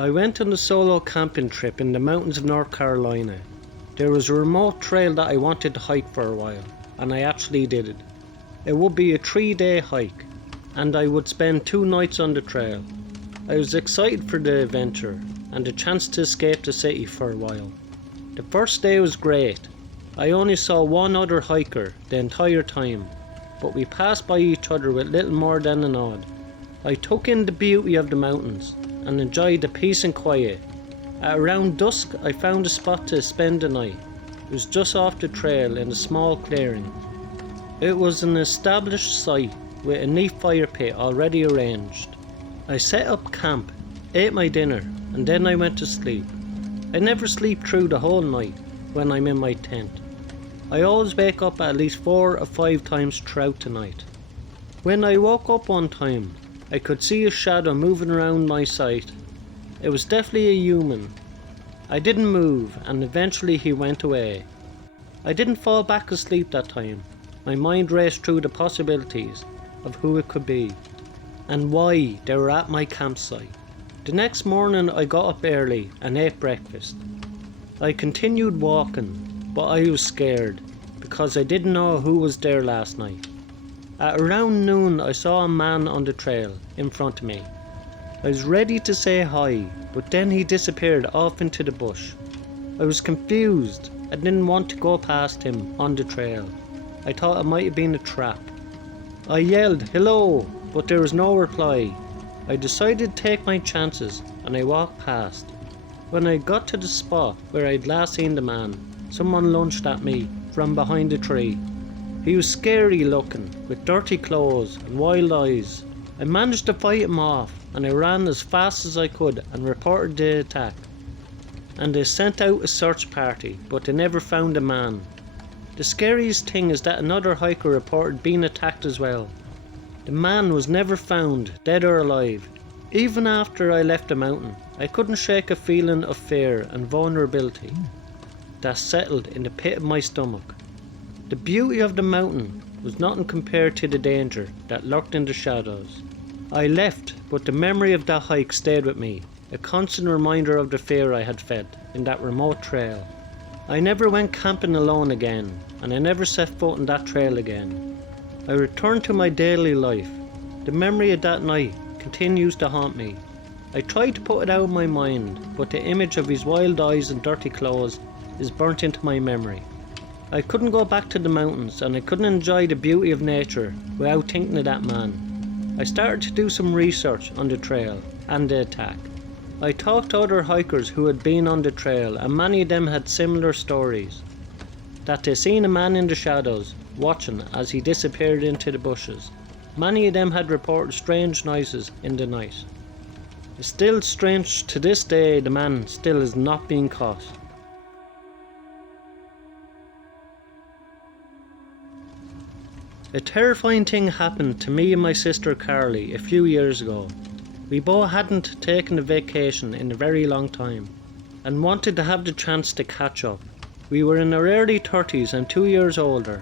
I went on a solo camping trip in the mountains of North Carolina. There was a remote trail that I wanted to hike for a while, and I actually did it. It would be a 3-day hike, and I would spend 2 nights on the trail. I was excited for the adventure, and the chance to escape the city for a while. The first day was great. I only saw one other hiker the entire time, but we passed by each other with little more than a nod. I took in the beauty of the mountains and enjoyed the peace and quiet. At around dusk I found a spot to spend the night. It was just off the trail in a small clearing. It was an established site with a neat fire pit already arranged. I set up camp, ate my dinner, and then I went to sleep. I never sleep through the whole night when I'm in my tent. I always wake up at least 4 or 5 times throughout the night. When I woke up one time, I could see a shadow moving around my sight. It was definitely a human. I didn't move, and eventually he went away. I didn't fall back asleep that time. My mind raced through the possibilities of who it could be, and why they were at my campsite. The next morning I got up early and ate breakfast. I continued walking, but I was scared because I didn't know who was there last night. At around noon I saw a man on the trail in front of me. I was ready to say hi, but then he disappeared off into the bush. I was confused. I didn't want to go past him on the trail. I thought it might have been a trap. I yelled hello, but there was no reply. I decided to take my chances and I walked past. When I got to the spot where I'd last seen the man, someone lunged at me from behind a tree. He was scary looking, with dirty clothes and wild eyes. I managed to fight him off, and I ran as fast as I could and reported the attack. And they sent out a search party, but they never found the man. The scariest thing is that another hiker reported being attacked as well. The man was never found, dead or alive. Even after I left the mountain, I couldn't shake a feeling of fear and vulnerability that settled in the pit of my stomach. The beauty of the mountain was nothing compared to the danger that lurked in the shadows. I left, but the memory of that hike stayed with me, a constant reminder of the fear I had felt in that remote trail. I never went camping alone again, and I never set foot on that trail again. I returned to my daily life. The memory of that night continues to haunt me. I tried to put it out of my mind, but the image of his wild eyes and dirty clothes is burnt into my memory. I couldn't go back to the mountains, and I couldn't enjoy the beauty of nature without thinking of that man. I started to do some research on the trail and the attack. I talked to other hikers who had been on the trail, and many of them had similar stories. That they seen a man in the shadows, watching as he disappeared into the bushes. Many of them had reported strange noises in the night. It's still strange to this day the man still is not being caught. A terrifying thing happened to me and my sister Carly a few years ago. We both hadn't taken a vacation in a very long time and wanted to have the chance to catch up. We were in our early 30s and 2 years older,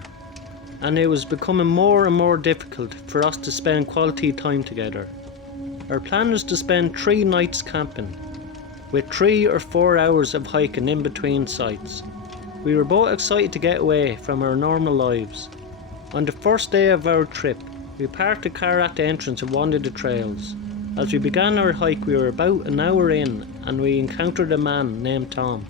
and it was becoming more and more difficult for us to spend quality time together. Our plan was to spend 3 nights camping, with 3 or 4 hours of hiking in between sites. We were both excited to get away from our normal lives. On the first day of our trip, we parked the car at the entrance of one of the trails. As we began our hike, we were about an hour in and we encountered a man named Tom.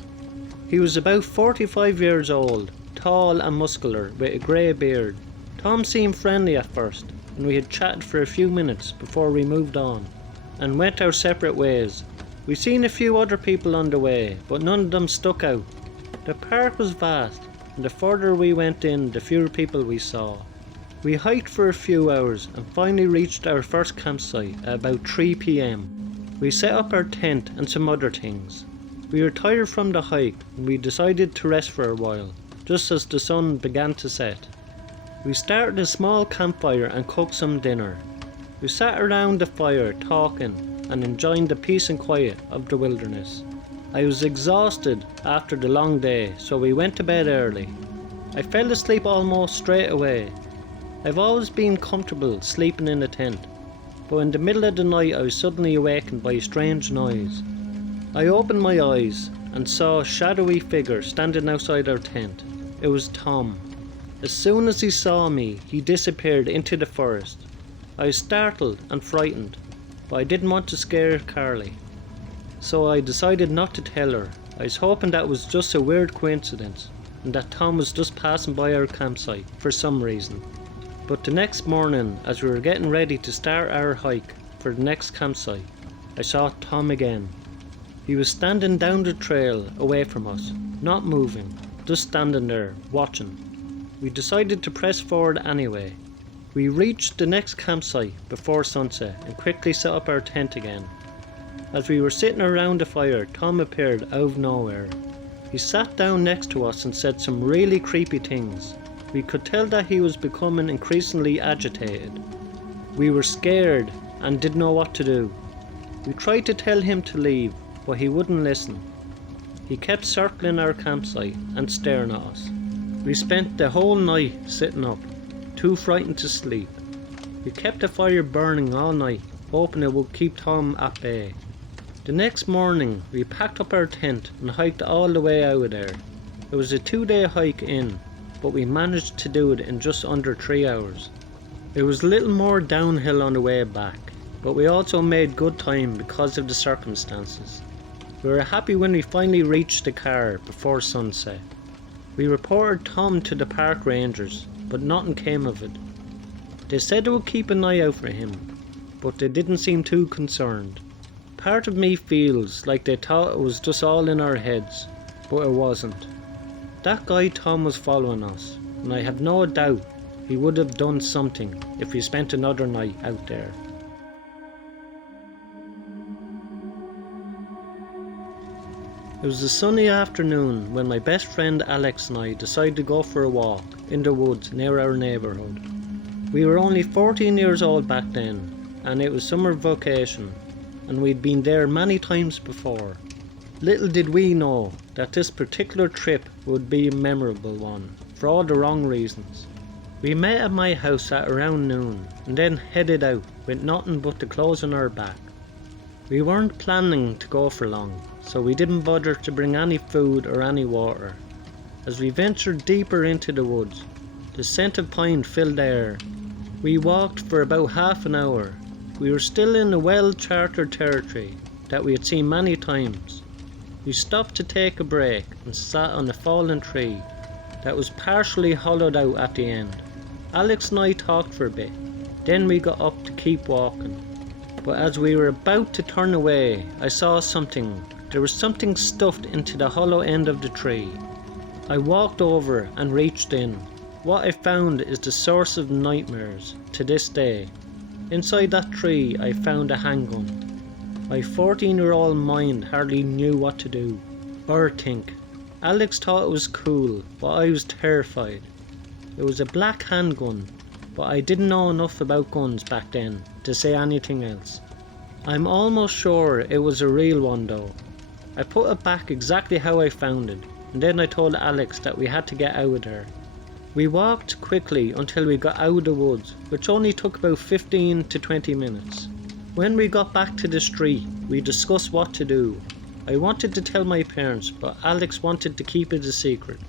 He was about 45 years old, tall and muscular with a grey beard. Tom seemed friendly at first, and we had chatted for a few minutes before we moved on and went our separate ways. We seen a few other people on the way, but none of them stuck out. The park was vast, and the further we went in, the fewer people we saw. We hiked for a few hours and finally reached our first campsite at about 3 p.m. We set up our tent and some other things. We were tired from the hike and we decided to rest for a while, just as the sun began to set. We started a small campfire and cooked some dinner. We sat around the fire talking and enjoying the peace and quiet of the wilderness. I was exhausted after the long day, so we went to bed early. I fell asleep almost straight away. I've always been comfortable sleeping in a tent, but in the middle of the night I was suddenly awakened by a strange noise. I opened my eyes and saw a shadowy figure standing outside our tent. It was Tom. As soon as he saw me, he disappeared into the forest. I was startled and frightened, but I didn't want to scare Carly, so I decided not to tell her. I was hoping that was just a weird coincidence and that Tom was just passing by our campsite for some reason. But the next morning, as we were getting ready to start our hike for the next campsite, I saw Tom again. He was standing down the trail away from us, not moving, just standing there, watching. We decided to press forward anyway. We reached the next campsite before sunset and quickly set up our tent again. As we were sitting around the fire, Tom appeared out of nowhere. He sat down next to us and said some really creepy things. We could tell that he was becoming increasingly agitated. We were scared and didn't know what to do. We tried to tell him to leave, but he wouldn't listen. He kept circling our campsite and staring at us. We spent the whole night sitting up, too frightened to sleep. We kept the fire burning all night, hoping it would keep Tom at bay. The next morning, we packed up our tent and hiked all the way out of there. It was a 2-day hike in, but we managed to do it in just under 3 hours. It was a little more downhill on the way back, but we also made good time because of the circumstances. We were happy when we finally reached the car before sunset. We reported Tom to the park rangers, but nothing came of it. They said they would keep an eye out for him, but they didn't seem too concerned. Part of me feels like they thought it was just all in our heads, but it wasn't. That guy Tom was following us, and I have no doubt he would have done something if we spent another night out there. It was a sunny afternoon when my best friend Alex and I decided to go for a walk in the woods near our neighbourhood. We were only 14 years old back then, and it was summer vacation, and we'd been there many times before. Little did we know that this particular trip would be a memorable one, for all the wrong reasons. We met at my house at around noon, and then headed out with nothing but the clothes on our back. We weren't planning to go for long, so we didn't bother to bring any food or any water. As we ventured deeper into the woods, the scent of pine filled the air. We walked for about half an hour. We were still in a well-charted territory that we had seen many times. We stopped to take a break and sat on a fallen tree that was partially hollowed out at the end. Alex and I talked for a bit, then we got up to keep walking. But as we were about to turn away, I saw something. There was something stuffed into the hollow end of the tree. I walked over and reached in. What I found is the source of nightmares to this day. Inside that tree I found a handgun. My 14-year-old mind hardly knew what to do or think. Alex thought it was cool, but I was terrified. It was a black handgun, but I didn't know enough about guns back then to say anything else. I'm almost sure it was a real one though. I put it back exactly how I found it, and then I told Alex that we had to get out of there. We walked quickly until we got out of the woods, which only took about 15 to 20 minutes. When we got back to the street, we discussed what to do. I wanted to tell my parents, but Alex wanted to keep it a secret.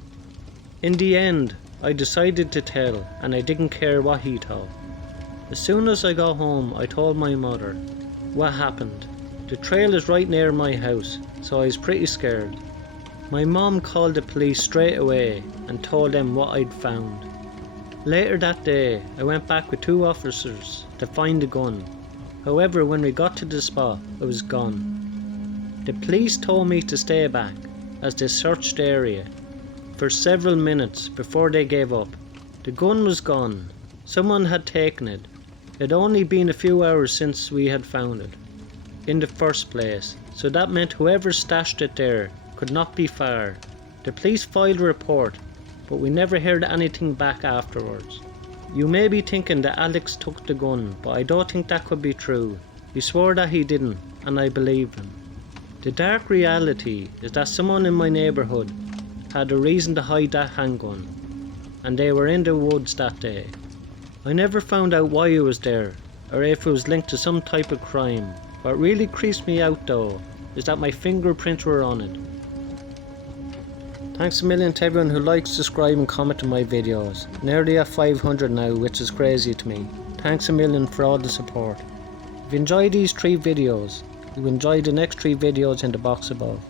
In the end, I decided to tell, and I didn't care what he thought. As soon as I got home, I told my mother what happened. The trail is right near my house, so I was pretty scared. My mom called the police straight away and told them what I'd found. Later that day, I went back with 2 officers to find the gun. However, when we got to the spot, it was gone. The police told me to stay back as they searched the area for several minutes before they gave up. The gun was gone. Someone had taken it. It had only been a few hours since we had found it in the first place, so that meant whoever stashed it there could not be far. The police filed a report, but we never heard anything back afterwards. You may be thinking that Alex took the gun, but I don't think that could be true. He swore that he didn't, and I believe him. The dark reality is that someone in my neighbourhood had a reason to hide that handgun, and they were in the woods that day. I never found out why it was there, or if it was linked to some type of crime. What really creeps me out though is that my fingerprints were on it. Thanks a million to everyone who likes, subscribe and comment on my videos. Nearly at 500 now, which is crazy to me. Thanks a million for all the support. If you enjoy these 3 videos, you will enjoy the next 3 videos in the box above.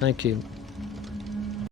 Thank you.